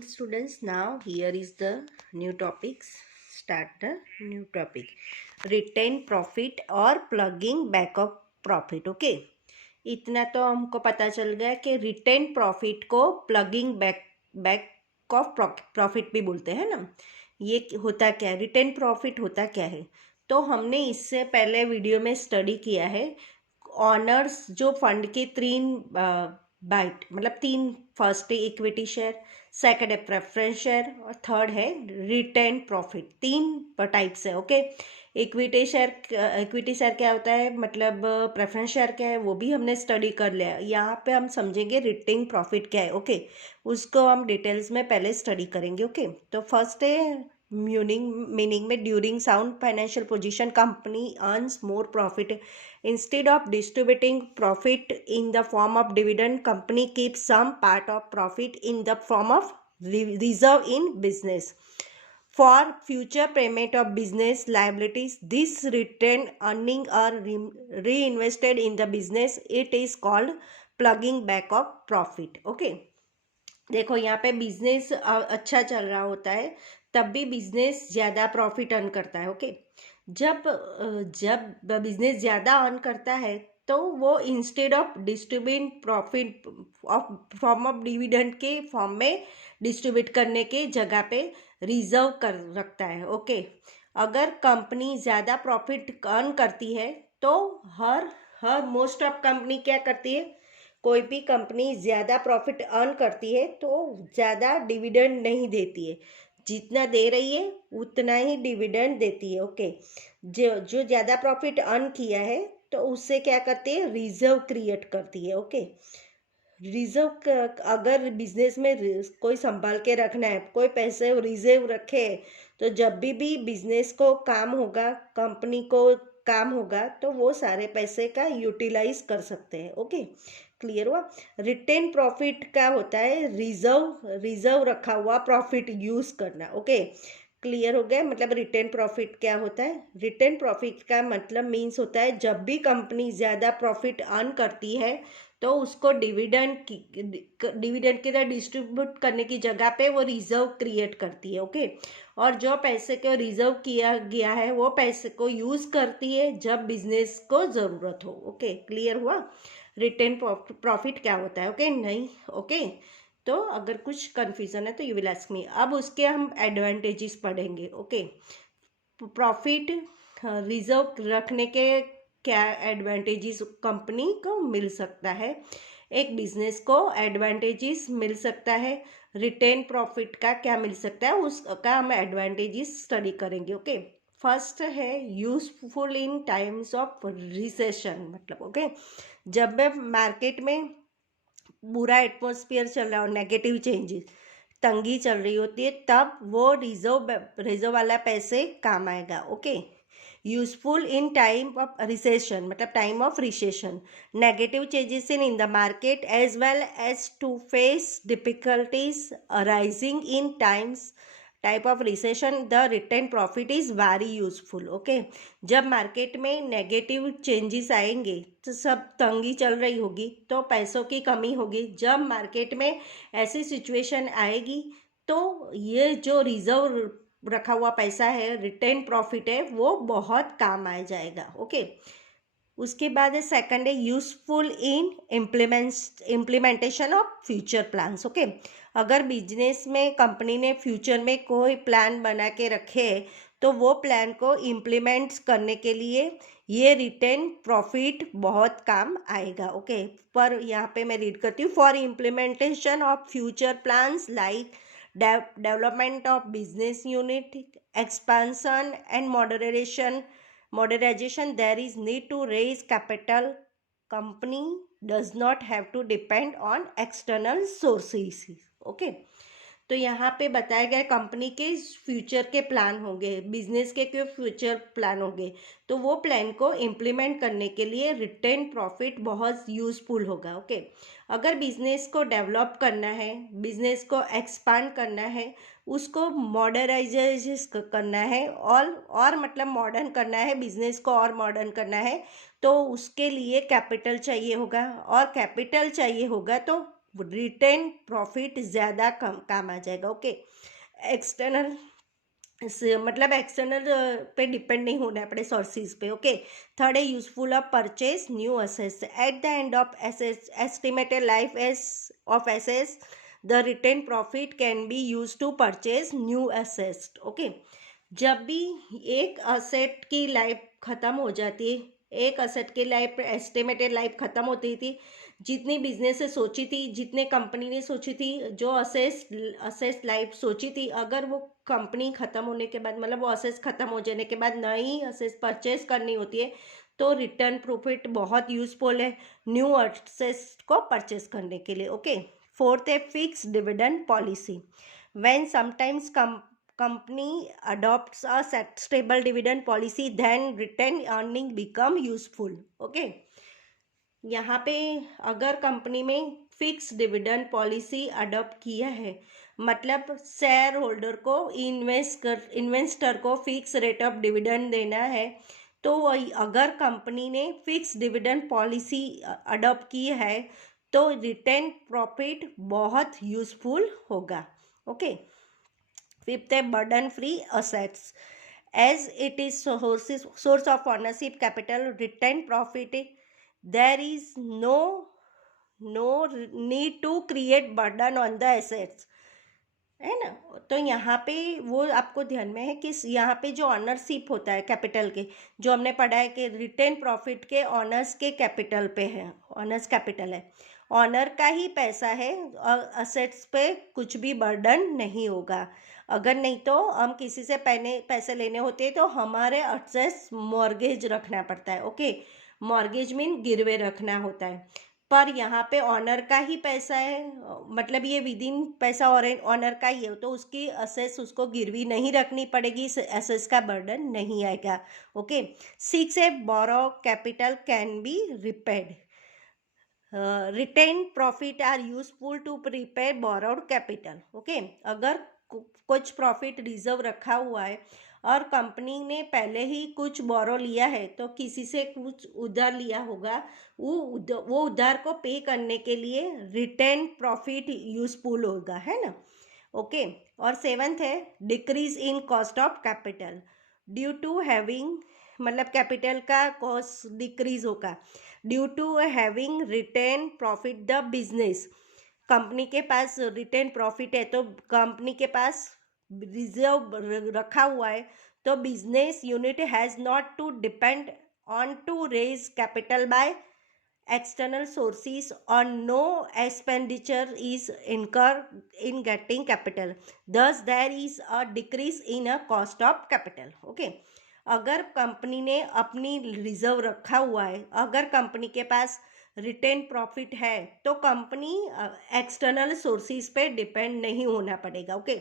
morning, students. Now here is the new topics. Start the new topic. Retain profit और plugging back of profit. Okay. इतना तो हमको पता चल गया कि रिटेन प्रॉफिट को प्लगिंग बैक ऑफ प्रॉफिट भी बोलते हैं ना। ये होता क्या है, रिटेन प्रॉफिट होता क्या है? तो हमने इससे पहले वीडियो में स्टडी किया है ऑनर्स जो फंड के तीन बाइट मतलब तीन, फर्स्ट है इक्विटी शेयर, सेकंड है प्रेफरेंस शेयर और थर्ड है रिटेन प्रॉफिट। तीन टाइप्स है। ओके। इक्विटी शेयर क्या होता है, मतलब प्रेफरेंस शेयर क्या है, वो भी हमने स्टडी कर लिया। यहाँ पे हम समझेंगे रिटेन प्रॉफिट क्या है। ओके। उसको हम डिटेल्स में पहले स्टडी करेंगे। ओके। तो फर्स्ट है मीनिंग में during sound financial position company earns more profit instead of distributing profit in the form of dividend. Company keeps some part of profit in the form of reserve in business for future payment of business liabilities. This retained earning are reinvested in the business. It is called plugging back of profit. Okay. देखो यहाँ पे business अच्छा चल रहा होता है तब भी बिजनेस ज़्यादा प्रॉफिट अर्न करता है। ओके। जब जब बिजनेस ज़्यादा अर्न करता है तो वो instead of distribute profit of form of dividend के फॉर्म में डिस्ट्रीब्यूट करने के जगह पे रिजर्व कर रखता है। ओके। अगर कंपनी ज़्यादा प्रॉफिट अर्न करती है तो हर मोस्ट ऑफ कंपनी क्या करती है, कोई भी कंपनी ज़्यादा प्रॉफिट अर्न करती है तो ज़्यादा डिविडेंड नहीं देती है, जितना दे रही है उतना ही डिविडेंड देती है। ओके। जो ज़्यादा प्रॉफिट अर्न किया है तो उससे क्या करती है, रिजर्व क्रिएट करती है। ओके। रिजर्व, अगर बिजनेस में कोई संभाल के रखना है, कोई पैसे रिजर्व रखे तो जब भी बिजनेस को काम होगा, कंपनी को काम होगा तो वो सारे पैसे का यूटिलाइज कर सकते हैं। ओके। क्लियर हुआ? रिटेन प्रॉफिट का होता है रिजर्व रखा हुआ प्रॉफिट यूज करना। ओके। क्लियर हो गया? मतलब रिटेन प्रॉफिट क्या होता है? रिटेन प्रॉफिट का मतलब मीन्स होता है जब भी कंपनी ज़्यादा प्रॉफिट अर्न करती है तो उसको डिविडेंड की तरह डिस्ट्रीब्यूट करने की जगह पे वो रिजर्व क्रिएट करती है। ओके। और जो पैसे को रिजर्व किया गया है वो पैसे को यूज़ करती है जब बिजनेस को ज़रूरत हो। ओके। क्लियर हुआ? रिटेन प्रॉफिट क्या होता है? ओके। नहीं। ओके। तो अगर कुछ कन्फ्यूज़न है तो यू विल आस्क मी। अब उसके हम एडवांटेजेस पढ़ेंगे। ओके। प्रॉफिट रिजर्व रखने के क्या एडवांटेजेस कंपनी को मिल सकता है, एक बिजनेस को एडवांटेजेस मिल सकता है, रिटेन प्रॉफिट का क्या मिल सकता है उसका हम एडवांटेजेस स्टडी करेंगे। ओके। फर्स्ट है useful in times of recession, मतलब ओके जब मार्केट में बुरा एटमॉस्फेयर चल रहा हो, नेगेटिव चेंजेस, तंगी चल रही होती है, तब वो रिजर्व वाला पैसे काम आएगा। Okay. Useful in time of recession, मतलब time of recession, negative changes in the market as well as to face difficulties arising in type of recession the retain profit is very useful. Okay. जब market में negative changes आएंगे तो सब तंगी चल रही होगी तो पैसों की कमी होगी। जब मार्केट में ऐसी सिचुएशन आएगी तो ये जो रिजर्व रखा हुआ पैसा है, रिटेन प्रॉफिट है, वो बहुत काम आ जाएगा। ओके। उसके बाद है सेकंड है useful in implementation of future plans. Okay. अगर बिजनेस में कंपनी ने फ्यूचर में कोई प्लान बना के रखे तो वो प्लान को इम्प्लीमेंट करने के लिए ये रिटेन प्रॉफिट बहुत काम आएगा। ओके। पर यहाँ पे मैं रीड करती हूँ, for implementation of future plans like development of business unit, expansion and modernization, there is need to raise capital. Company does not have to depend on external sources. Okay. तो यहाँ पे बताए गए कंपनी के future के plan होंगे, business के future plan होंगे, तो वो प्लान को इम्प्लीमेंट करने के लिए रिटेन प्रॉफिट बहुत यूजफुल होगा। ओके। अगर बिजनेस को डेवलप करना है, बिजनेस को एक्सपांड करना है, उसको मॉडर्नाइज करना है और मतलब मॉडर्न करना है, बिजनेस को और मॉडर्न करना है, तो उसके लिए कैपिटल चाहिए होगा, और कैपिटल चाहिए होगा तो रिटेन प्रॉफिट ज़्यादा काम आ जाएगा। ओके, एक्सटर्नल मतलब एक्सटर्नल पे डिपेंड नहीं होना है अपने सोर्सेज पे। ओके, थर्ड है useful of purchase new assets at the end of assets estimated life as of assets the retain profit can be use to purchase new assets. Okay, जब भी एक असेट की लाइफ ख़त्म हो जाती है, एक असेट की लाइफ एस्टिमेटेड लाइफ ख़त्म होती थी, जितनी बिजनेस से सोची थी, जितने कंपनी ने सोची थी, जो असेस लाइफ सोची थी, अगर वो कंपनी ख़त्म होने के बाद मतलब वो असेस ख़त्म हो जाने के बाद नई असेस परचेज करनी होती है, तो रिटर्न प्रॉफिट बहुत यूजफुल है न्यू असेस को परचेज करने के लिए। ओके, फोर्थ है fix dividend policy. When sometimes company adopts a stable dividend policy, then retained earning become useful. Okay, यहाँ पे अगर कंपनी में फिक्स डिविडेंड पॉलिसी अडॉप्ट किया है, मतलब शेयर होल्डर को इन्वेस्टर को फिक्स रेट ऑफ डिविडेंड देना है, तो अगर कंपनी ने फिक्स डिविडेंड पॉलिसी अडॉप्ट की है तो रिटेन प्रॉफिट बहुत यूजफुल होगा। ओके, फिफ्थ है burden free assets as it is source of ownership capital retain profit there is no need to create burden on the assets, है ना। तो यहाँ पे वो आपको ध्यान में है कि यहाँ पे जो ऑनरशिप होता है कैपिटल के, जो हमने पढ़ा है कि रिटेन प्रॉफिट के ऑनर्स के कैपिटल पे है, ऑनर्स कैपिटल है, ऑनर का ही पैसा है, असेट्स पे कुछ भी बर्डन नहीं होगा। अगर नहीं तो हम किसी से पैसे लेने होते हैं तो हमारे असेट्स मॉर्गेज रखना पड़ता है। ओके, मॉर्गेज मीन गिरवे रखना होता है, पर यहाँ पे ऑनर का ही पैसा है, मतलब ये विद इन पैसा और ऑनर का ही है, तो उसकी असेस उसको गिरवी नहीं रखनी पड़ेगी, असेस का बर्डन नहीं आएगा। ओके, सिक्स है borrow capital can be repaid. Retain profit are useful to prepaid borrowed capital. Okay, अगर कुछ प्रॉफिट रिजर्व रखा हुआ है और कंपनी ने पहले ही कुछ बोरो लिया है, तो किसी से कुछ उधार लिया होगा, वो उधार को पे करने के लिए रिटेन प्रॉफिट यूजफुल होगा, है ना। ओके, और सेवंथ है decrease in cost of capital due to having, मतलब कैपिटल का कॉस्ट डिक्रीज होगा due to having retain profit the business. Company के पास रिटेन प्रॉफिट है तो कंपनी के पास रिजर्व रखा हुआ है, तो business unit has not to depend on to raise capital by external sources or no expenditure is incurred in getting capital, thus there is a decrease in a cost of capital. Okay, अगर company ने अपनी reserve रखा हुआ है, अगर company के पास retain profit है, तो कंपनी एक्सटर्नल सोर्सेज पे डिपेंड नहीं होना पड़ेगा। ओके,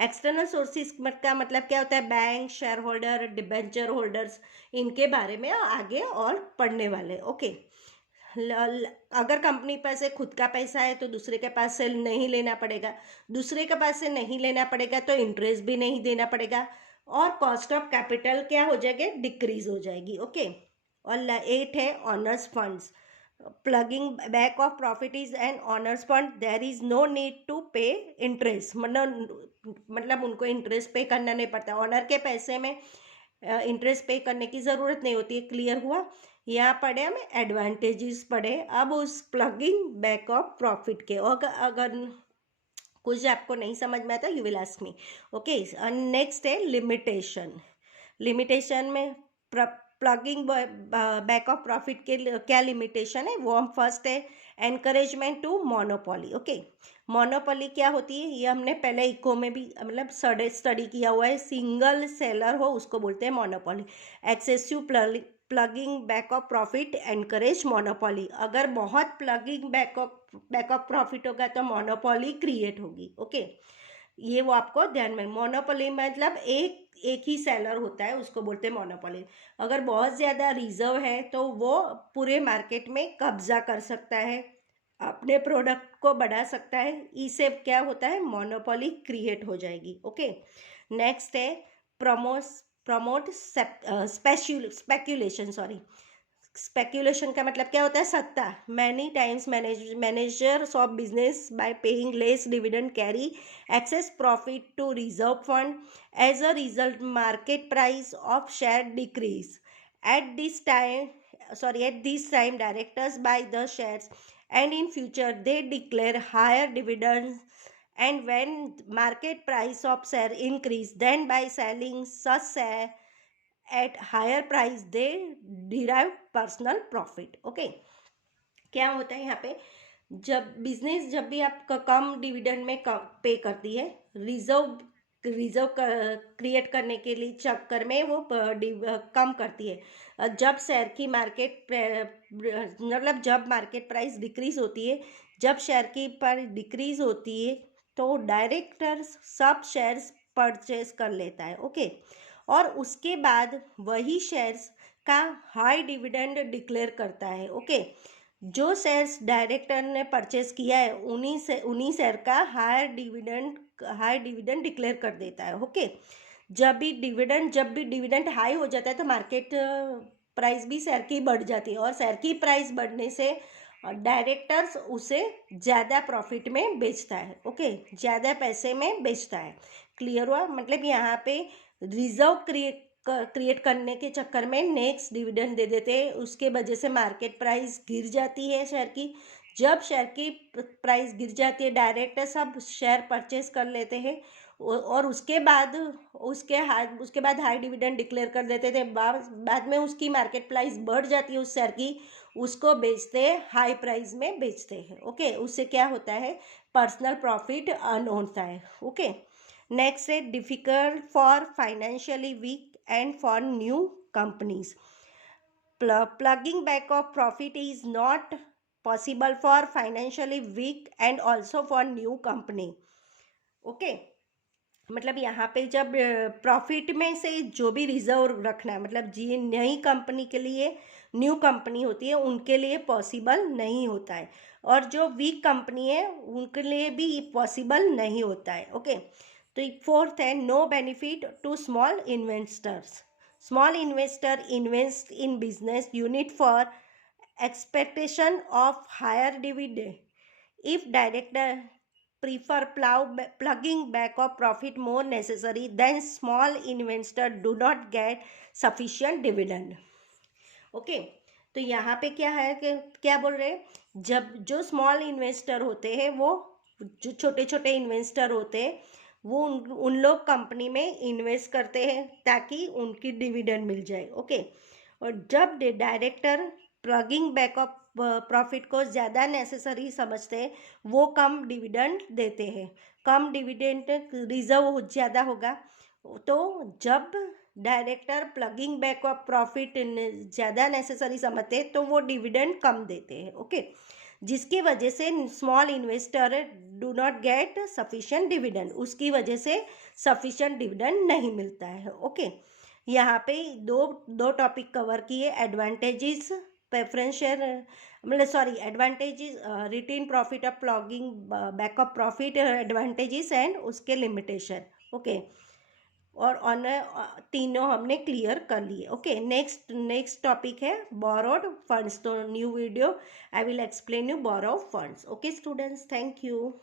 एक्सटर्नल सोर्सेज का मतलब क्या होता है, bank, share holder, debenture holders, इनके बारे में आगे और पढ़ने वाले। ओके, अगर कंपनी पास से खुद का पैसा है तो दूसरे के पास से नहीं लेना पड़ेगा, दूसरे के पास से नहीं लेना पड़ेगा तो इंटरेस्ट भी नहीं देना पड़ेगा, और कॉस्ट ऑफ कैपिटल क्या हो जाएगी, डिक्रीज हो जाएगी। ओके, और 8 है owners funds. Ploughing back of profit is an owners fund, there is no need to pay interest, मतलब उनको इंटरेस्ट पे करना नहीं पड़ता, ऑनर के पैसे में इंटरेस्ट पे करने की ज़रूरत नहीं होती है। क्लियर हुआ। यहाँ पढ़े हम एडवांटेजेस पढ़े, अब उस प्लगिंग बैक ऑफ प्रॉफिट के, अगर कुछ आपको नहीं समझ में आता you will ask me. Okay, next है लिमिटेशन। लिमिटेशन में प्लगिंग बैक ऑफ प्रॉफिट के क्या लिमिटेशन है, वो हम फर्स्ट है encouragement to monopoly. Okay, monopoly क्या होती है, ये हमने पहले इको में भी मतलब स्टडी किया हुआ है, सिंगल सेलर हो उसको बोलते हैं monopoly. Excessive plugging back of profit encourage monopoly, अगर बहुत प्लगिंग बैक ऑफ प्रॉफिट होगा तो मोनोपोली क्रिएट होगी। ओके, ये वो आपको ध्यान में, मोनोपोली मतलब एक ही सेलर होता है, उसको बोलते हैं मोनोपोली। अगर बहुत ज़्यादा रिजर्व है तो वो पूरे मार्केट में कब्जा कर सकता है, अपने प्रोडक्ट को बढ़ा सकता है, इससे क्या होता है, मोनोपोली क्रिएट हो जाएगी। ओके, नेक्स्ट है प्रमोट स्पेक्यूलेशन, स्पेक्यूलेशन का मतलब क्या होता है? सट्टा। Many times managers of business by paying less dividend carry excess profit to reserve fund. As a result market price of share decrease at this time at this time directors buy the shares and in future they declare higher dividends, and when market price of share increase then by selling such share at higher price they derive personal profit. Okay, क्या होता है यहाँ पे? जब भी आपका कम dividend में पे करती है, रिजर्व रिजर्व क्रिएट करने के लिए चक्कर में वो कम करती है। जब शेयर की मार्केट मतलब जब मार्केट प्राइस डिक्रीज होती है, जब शेयर की पर डिक्रीज होती है तो डायरेक्टर सब शेयर्स परचेज कर लेता है। ओके, और उसके बाद वही शेयर्स का हाई डिविडेंड डिक्लेयर करता है। ओके, जो शेयर्स डायरेक्टर ने परचेज किया है उन्हीं शेयर का हाई डिविडेंड डिक्लेयर कर देता है। ओके, जब भी डिविडेंड हाई हो जाता है तो मार्केट प्राइस भी शेयर की बढ़ जाती है, और शेयर की प्राइस बढ़ने से डायरेक्टर्स उसे ज़्यादा प्रॉफिट में बेचता है। ओके, ज़्यादा पैसे में बेचता है। क्लियर हुआ? मतलब यहाँ पे रिजर्व क्रिएट करने के चक्कर में नेक्स्ट डिविडेंड दे देते हैं, उसके वजह से मार्केट प्राइस गिर जाती है शेयर की। जब शेयर की प्राइस गिर जाती है डायरेक्टर सब शेयर परचेज कर लेते हैं, और उसके बाद हाई डिविडेंड डिक्लेयर कर देते थे। बाद में उसकी मार्केट प्राइस बढ़ जाती है उस शेयर की, उसको बेचते हैं, हाई प्राइस में बेचते हैं। ओके, उससे क्या होता है? पर्सनल प्रॉफिट अर्न होता है। ओके, नेक्स्ट है difficult for financially week and for new companies. Plugging back of profit is not possible for financially weak and also for new company. Okay, मतलब यहाँ पे जब प्रॉफिट में से जो भी रिजर्व रखना है, मतलब जी नई कंपनी के लिए, न्यू कंपनी होती है उनके लिए पॉसिबल नहीं होता है, और जो वीक कंपनी है उनके लिए भी पॉसिबल नहीं होता है। ओके, तो फोर्थ है no benefit to small investors. Small investor invest in business unit for expectation of higher dividend. If director prefer plugging back of profit more necessary, then small investor do not get sufficient dividend. Okay, तो यहाँ पे क्या है कि क्या बोल रहे हैं? जब जो स्मॉल इन्वेस्टर होते हैं, वो जो छोटे छोटे इन्वेस्टर होते हैं, वो उन लोग कंपनी में इन्वेस्ट करते हैं ताकि उनकी डिविडेंड मिल जाए। ओके, और जब डायरेक्टर प्लगिंग बैकअप प्रॉफिट को ज़्यादा नेसेसरी समझते हैं, वो कम डिविडेंड देते हैं। कम डिविडेंड रिजर्व ज़्यादा होगा, तो जब डायरेक्टर प्लगिंग बैकअप प्रॉफिट ज़्यादा नेसेसरी समझते हैं तो वो डिविडेंड कम देते हैं। ओके, जिसकी वजह से small investor do not gate sufficient dividend, उसकी वजह से सफिशिएंट डिविडेंड नहीं मिलता है। ओके, यहाँ पे दो टॉपिक कवर किए, एडवांटेजेस प्रेफरेंशियल मतलब advantages retain profit of ploughing backup profit advantages and उसके लिमिटेशन। ओके, और तीनों हमने क्लियर कर लिए। ओके, नेक्स्ट टॉपिक है बोरोड फंड्स। तो new video I will explain you borrow funds. Okay students, thank you.